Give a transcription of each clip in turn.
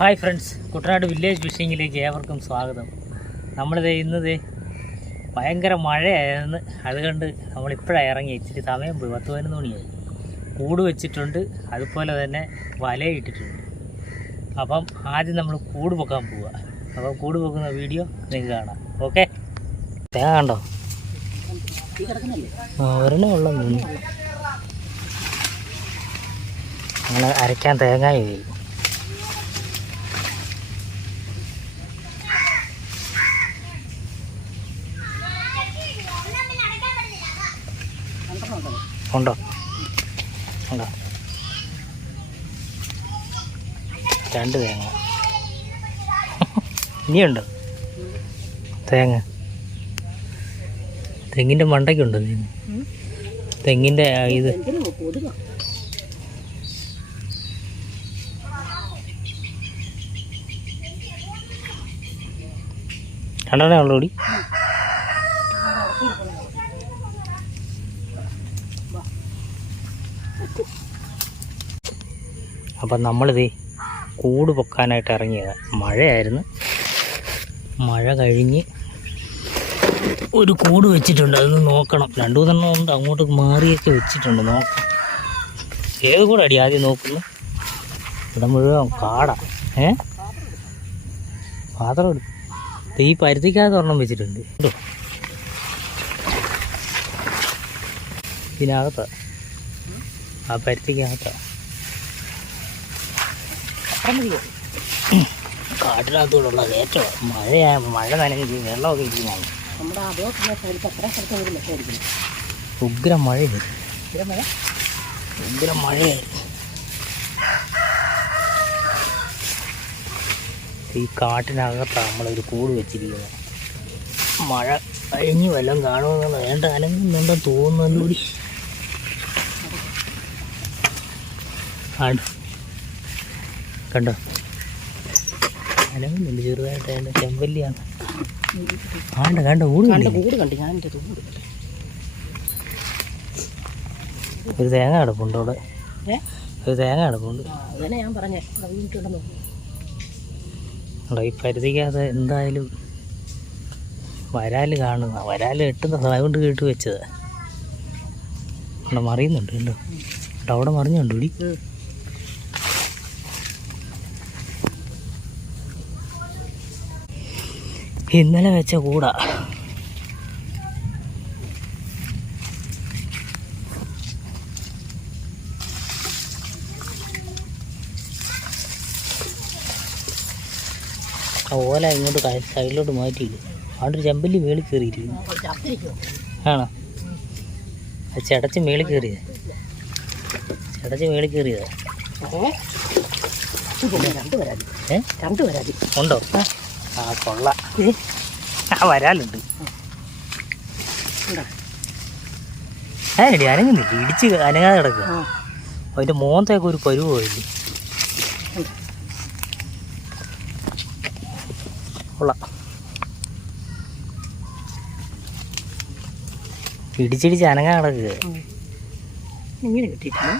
Hi friends, Kuttanad village ഫിഷിങ്ങിലേക്ക് ഏവർക്കും സ്വാഗതം. ഇന്നത് ഭയങ്കര മഴയായിരുന്നു. അതുകൊണ്ട് നമ്മളിപ്പോഴാണ് ഇറങ്ങി. ഇച്ചിരി സമയം പോയി, 10-11 മണിയായി. കൂട് വെച്ചിട്ടുണ്ട്, അതുപോലെ തന്നെ വലയിട്ടിട്ടുണ്ട്. അപ്പം ആദ്യം നമ്മൾ കൂട് പൊക്കാൻ പോവുക. അപ്പം കൂട് പൊക്കുന്ന വീഡിയോ നിങ്ങൾക്ക് കാണാം. ഓക്കെ, തേങ്ങ കണ്ടോ? ഒരെണ്ണം ഉള്ള അങ്ങനെ അരയ്ക്കാൻ തേങ്ങായി പോയി. ഉണ്ടോ ഉണ്ടോ? 2 തേങ്ങ. ഇനിയുണ്ടോ തേങ്ങ? തെങ്ങിൻ്റെ മണ്ടയ്ക്കുണ്ടോ? തെങ്ങിൻ്റെ ഇത് രണ്ടെണ്ണേ ഉള്ളൂ കൂടി. അപ്പം നമ്മളിത് കൂട് പൊക്കാനായിട്ട് ഇറങ്ങിയത്. മഴയായിരുന്നു. മഴ കഴിഞ്ഞ് ഒരു കൂട് വെച്ചിട്ടുണ്ട്, അതൊന്ന് നോക്കണം. 2-3 കൊണ്ട് അങ്ങോട്ട് മാറിയൊക്കെ വെച്ചിട്ടുണ്ട്. നോക്കണം ഏത് കൂടെ അടി ആദ്യം നോക്കുന്നു. ഇവിടെ മുഴുവൻ കാടാ. പാത്രം എടുക്കും. ഈ പരുത്തിക്കകത്ത് ഒരെണ്ണം വെച്ചിട്ടുണ്ട്. ഇതിനകത്താ, ആ പരുത്തിക്കകത്താ. കാട്ടിനകത്തൂടുള്ള കയറ്റമാണ്. മഴ നനഞ്ഞ് വെള്ളമൊക്കെ ഇരിക്കുന്നതാണ്. ഉഗ്രം മഴയായിരുന്നു. ഈ കാട്ടിനകത്താണ് നമ്മളൊരു കൂട് വെച്ചിരിക്കുന്നത്. മഴ കഴിഞ്ഞ് വല്ലതും കാണുമെന്നുള്ള വേണ്ട അനങ്ങുന്നുണ്ടെന്ന് തോന്നുന്നൂടി. കണ്ടോ, അനങ്ങുന്നുണ്ട് ചെറുതായിട്ട്. അതിൻ്റെ ചെമ്പല്ലിയാണ്. കണ്ട കൂട് കണ്ട് ഞാൻ ഒരു തേങ്ങ കിടപ്പുണ്ട് അവിടെ. ഒരു തേങ്ങ കിടപ്പുണ്ട്. ഞാൻ പറഞ്ഞേ ഈ പരുത്തിക്കകത്ത് എന്തായാലും വരാൽ കാണുന്ന, വരാൽ എട്ടുന്ന സമയം കൊണ്ട് കേട്ട് വെച്ചത്. അവിടെ മറിയുന്നുണ്ട്. കണ്ടോ, അവിടെ മറിഞ്ഞുണ്ട് കൂടി. ഇന്നലെ വെച്ച കൂടാ. ആ ഓല ഇങ്ങോട്ട് സൈഡിലോട്ട് മാറ്റിയില്ല. അവിടെ ഒരു ചെമ്പല്ലി മേളിൽ കയറിയിരിക്കുന്നു. ആണോ? അത് ചടച്ച് മേളിൽ കയറിയത്. ഉണ്ടോ? ആ കൊള്ളാം. ആ വരാലുണ്ട്. ഞാനിടി അനങ്ങുന്നില്ല, ഇടിച്ച് അനങ്ങാതെ കിടക്കുക. അതിൻ്റെ മോന്തൊക്കെ ഒരു പരുവമില്ലേ. കൊള്ളാം. ഇടിച്ചിടിച്ച് അനങ്ങാൻ കിടക്കുക. ഇങ്ങനെ കിട്ടിയിട്ടില്ല.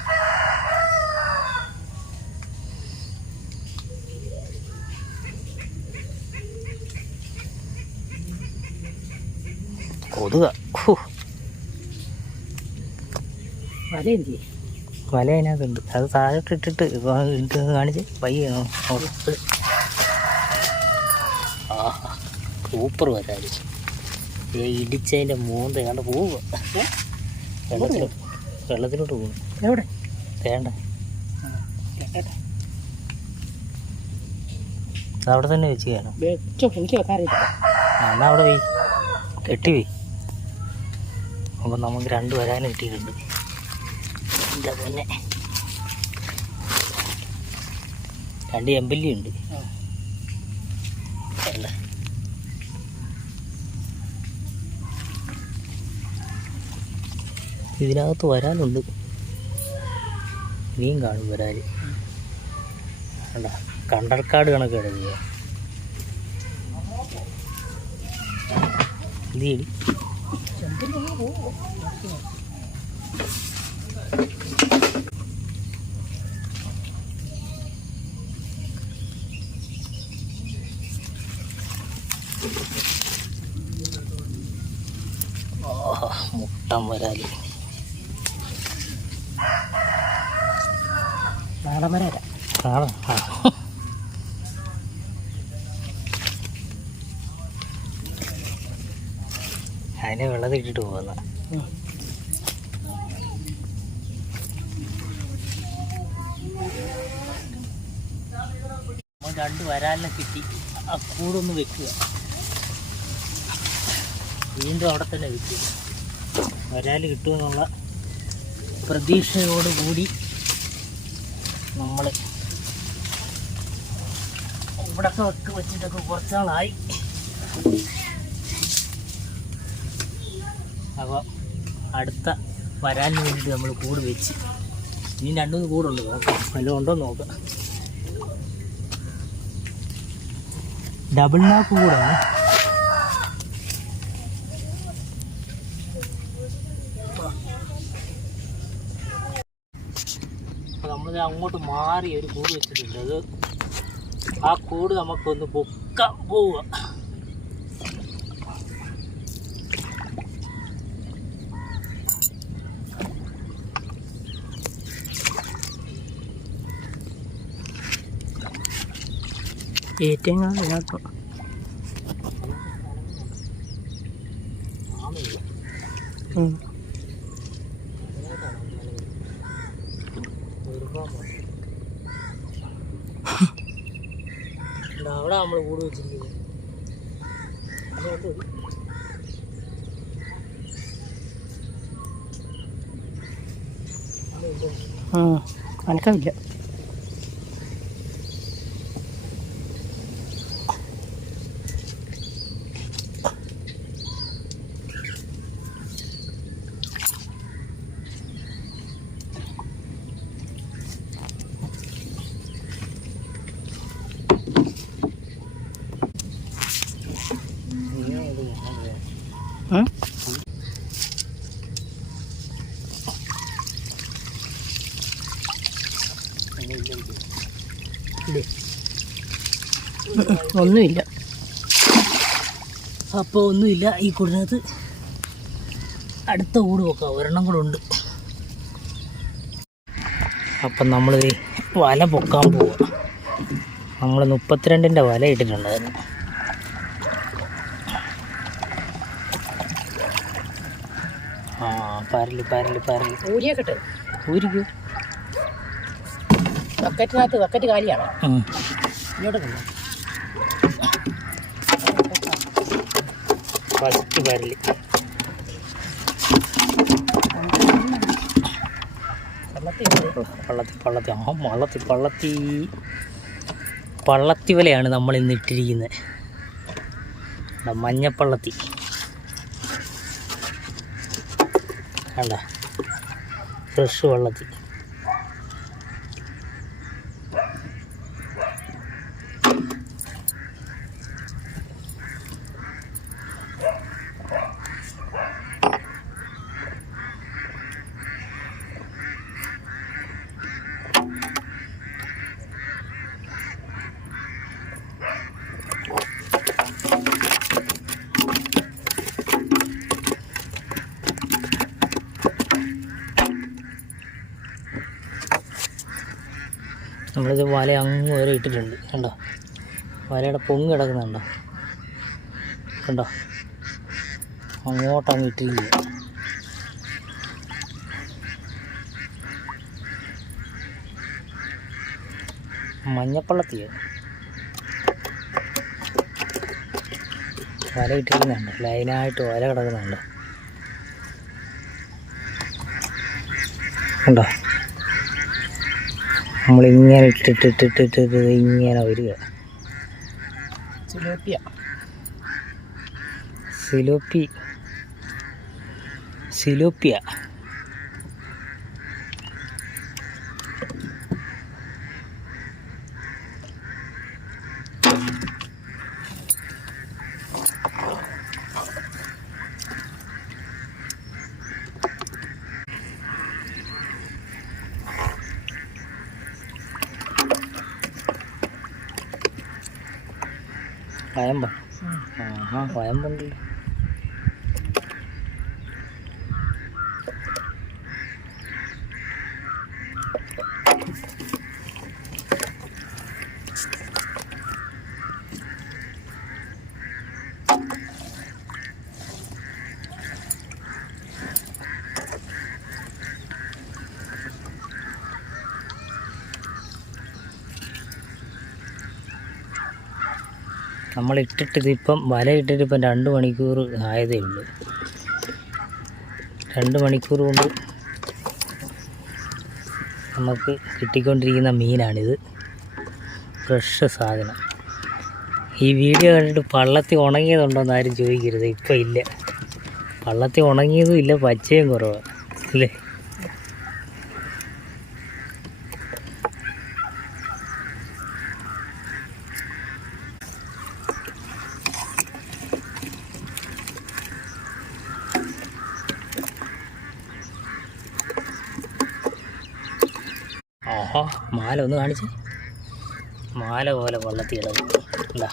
കൊതുക. വല അതിനകത്തുണ്ട്. അത് താഴോട്ടിട്ടിട്ട് കാണിച്ച് പയ്യെ. സൂപ്പർ വരാല്. ഇടിച്ചതിൻ്റെ മൂന്ന് കണ്ട് പോവുക. വെള്ളത്തിലോട്ട് പോകും. എവിടെ വേണ്ട, അവിടെ തന്നെ വെച്ച് കാണാം. എന്നാ അവിടെ പോയി കെട്ടി പോയി. അപ്പം നമുക്ക് 2 വരാനും കിട്ടിയിട്ടുണ്ട്. എന്താ പിന്നെ 2 എമ്പല്ലി ഉണ്ട്. അല്ല, ഇതിനകത്ത് വരാനുണ്ട്. ഇനിയും കാണും വരാല്. കണ്ടൽക്കാട് കണക്ക് കിടക്കുക. എന്ത് മുട്ടം വരാല് നാടൻ വരാല നാടൻ. അതിനെ വെള്ളത്തിട്ടിട്ട് പോകുന്ന രണ്ട് വരാലിനെ കിട്ടി. ആ കൂടൊന്ന് വെക്കുക, വീണ്ടും അവിടെ തന്നെ വെക്കുക. വരാൽ കിട്ടുമെന്നുള്ള പ്രതീക്ഷയോടുകൂടി നമ്മൾ ഇവിടൊക്കെ വെച്ചിട്ടൊക്കെ കുറച്ചാളായി. അപ്പോൾ അടുത്ത വരാലിന് വേണ്ടിയിട്ട് നമ്മൾ കൂട് വെച്ച് ഇനി 2-3 കൂടുണ്ട്. നോക്കാം വല്ലതും ഉണ്ടോ നോക്കാം. ഡബിൾ നാക്ക് കൂടാണ്. നമ്മൾ അങ്ങോട്ട് മാറി ഒരു കൂട് വെച്ചിട്ടുണ്ട്. അത് ആ കൂട് നമുക്കൊന്ന് പൊക്കാൻ പോവുക. ഏറ്റവും കേട്ടോ അവിടെ നമ്മൾ കൂട് വെച്ചിരിക്കുന്നത്. അനക്കമില്ല. ഒന്നുമില്ല. അപ്പോൾ ഒന്നുമില്ല. ഈ കൂടിനകത്ത് അടുത്ത കൂട് വെക്കാം. ഒരെണ്ണം കൂടെ ഉണ്ട്. അപ്പം നമ്മൾ വല പൊക്കാൻ പോവുക. നമ്മൾ 32-ൻ്റെ വല ഇട്ടിട്ടുണ്ടായിരുന്നു. പരല് ഊരിയൊക്കെ ഊരിക്കൂ. ബക്കറ്റ് കാലിയാണ്. ഇങ്ങോട്ട് ഫസ്റ്റ് പരല് പള്ളത്തി വലയാണ് നമ്മൾ ഇന്ന് ഇട്ടിരിക്കുന്നത്. മഞ്ഞപ്പള്ളത്തി കണ്ട, ഫ്രഷ് വള്ളത്തി. നമ്മളിത് വല അങ്ങ് വരെ ഇട്ടിട്ടുണ്ട്. കണ്ടോ, വലയുടെ പൊങ്ങ് കിടക്കുന്നുണ്ടോ? കണ്ടോ, അങ്ങോട്ടങ്ങ് ഇട്ടിരിക്കുക. മഞ്ഞപ്പള്ളത്തിയാണ് വല ഇട്ടിരിക്കുന്നുണ്ട്. ലൈനായിട്ട് വല കിടക്കുന്നുണ്ട്. കണ്ടോ, നമ്മളിങ്ങനെ ഇട്ടിട്ടിട്ടിട്ടിട്ട് ഇങ്ങനെ വരിക. സിലോപ്പിയ അയമ്പ വയമ്പുണ്ട്. നമ്മളിട്ടിട്ടിതിപ്പം വല ഇട്ടിട്ടിപ്പം 2 മണിക്കൂർ ആയതേ ഉള്ളൂ. 2 മണിക്കൂർ കൊണ്ട് നമുക്ക് കിട്ടിക്കൊണ്ടിരിക്കുന്ന മീനാണിത്. ഫ്രഷ് സാധനം. ഈ വീഡിയോ കണ്ടിട്ട് പള്ളത്തിൽ ഉണങ്ങിയതുണ്ടോയെന്ന് ആരും ചോദിക്കരുത്. ഇപ്പം ഇല്ല, പള്ളത്തിൽ ഉണങ്ങിയതും ഇല്ല, പച്ചയും കുറവാണ് അല്ലേ. ഓഹോ, മാല ഒന്ന് കാണിച്ചേ. മാല പോലെ വള്ളത്തിൽ ഇടവും അല്ല,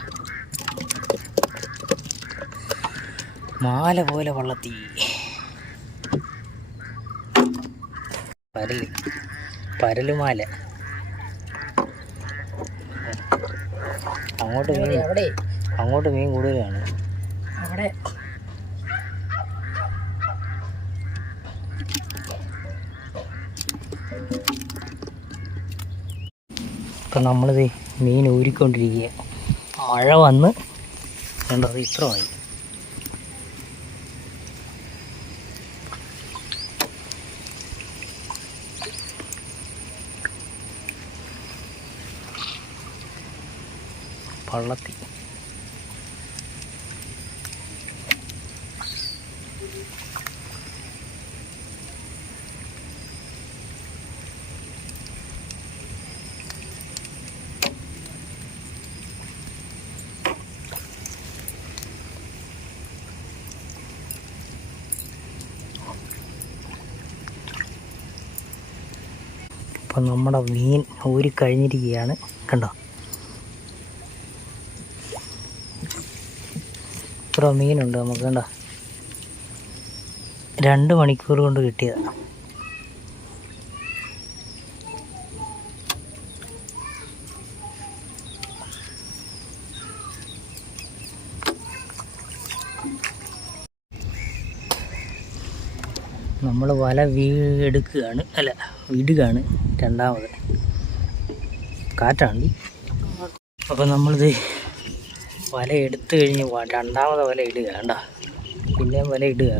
മാല പോലെ വള്ളത്തി. പരലുമാല. അങ്ങോട്ട് മീൻ കൂടുതലാണ്. അവിടെ ഇപ്പം നമ്മളിത് മീൻ ഊരിക്കൊണ്ടിരിക്കുക. മഴ വന്ന് കണ്ടത് ഇത്രമായി. പള്ളത്തി അപ്പം നമ്മുടെ മീൻ ഊരിക്കഴിഞ്ഞിരിക്കുകയാണ്. കണ്ടോ, ഇത്ര മീനുണ്ട് നമുക്ക്. കണ്ടോ, 2 മണിക്കൂർ കൊണ്ട് കിട്ടിയതാണ്. നമ്മൾ വല എടുക്കുകയാണ്, അല്ല വിടുകയാണ്. രണ്ടാമത് കാറ്റാണ്. അപ്പോൾ നമ്മളിത് വല എടുത്തു കഴിഞ്ഞ് രണ്ടാമത് വല ഇടുക. വേണ്ട, പിന്നെയും വല ഇടുക.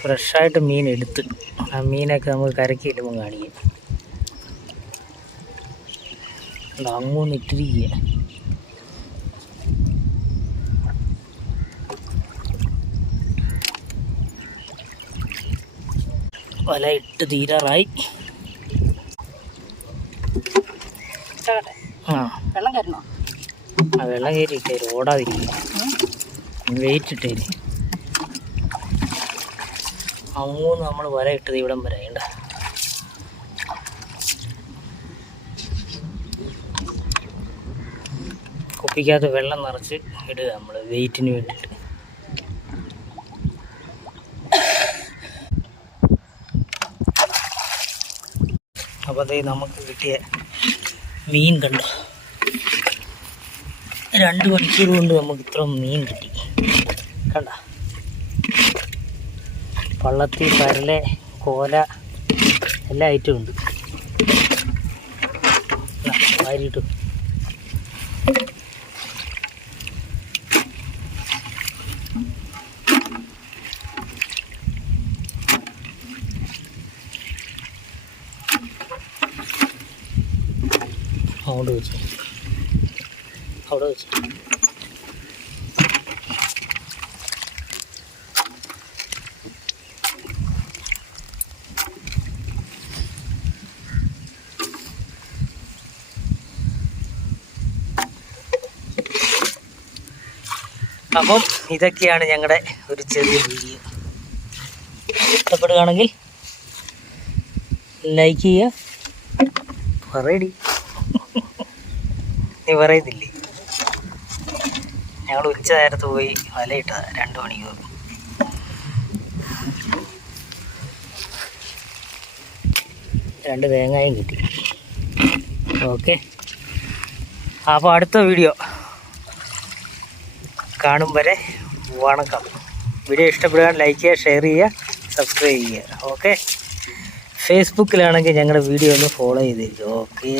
ഫ്രഷായിട്ട് മീൻ എടുത്ത് ആ മീനൊക്കെ നമുക്ക് കരക്കി ഇടുമ്പോൾ കാണിക്കുക. അങ്ങോന്ന് ഇട്ടിരിക്കുക. വല ഇട്ട് തീരാറായി. വെള്ളം കയറണോ? ആ വെള്ളം കയറിയിട്ടേ ഓടാതിരിക്കും. വെയിറ്റ് ഇട്ടേര്. അങ്ങോന്ന് നമ്മൾ വല ഇട്ടത് ഇവിടം വരെ വേണ്ട. കുപ്പിക്കകത്ത് വെള്ളം നിറച്ച് ഇടുക നമ്മൾ വെയിറ്റിന് വേണ്ടിയിട്ട്. അപ്പോൾ അതേ നമുക്ക് കിട്ടിയ മീൻ കണ്ടു. 2 മണിക്കൂർ കൊണ്ട് നമുക്ക് ഇത്ര മീൻ കിട്ടി. കണ്ട, പള്ളത്തി, പരല്, കോല എല്ലാ ഐറ്റവും ഉണ്ട്. വാരിയിട്ടു. അവിടെ വെച്ച് അപ്പം ഇതൊക്കെയാണ് ഞങ്ങളുടെ ഒരു ചെറിയ വീഡിയോ. ഇഷ്ടപ്പെടുകയാണെങ്കിൽ ലൈക്ക് ചെയ്യുക. പറയടി, നീ പറയുന്നില്ലേ? ഞങ്ങൾ ഉച്ച നേരത്ത് പോയി വലയിട്ടതാണ് 2 മണിക്കൂർ. രണ്ട് തേങ്ങയും കിട്ടി. ഓക്കെ, അപ്പോൾ അടുത്ത വീഡിയോ കാണും വരെ വണക്കം. വീഡിയോ ഇഷ്ടപ്പെടുകയാണെങ്കിൽ ലൈക്ക് ചെയ്യുക, ഷെയർ ചെയ്യുക, സബ്സ്ക്രൈബ് ചെയ്യുക. ഓക്കെ, ഫേസ്ബുക്കിലാണെങ്കിൽ ഞങ്ങളുടെ വീഡിയോ ഒന്ന് ഫോളോ ചെയ്തിരിക്കും. ഓക്കെ.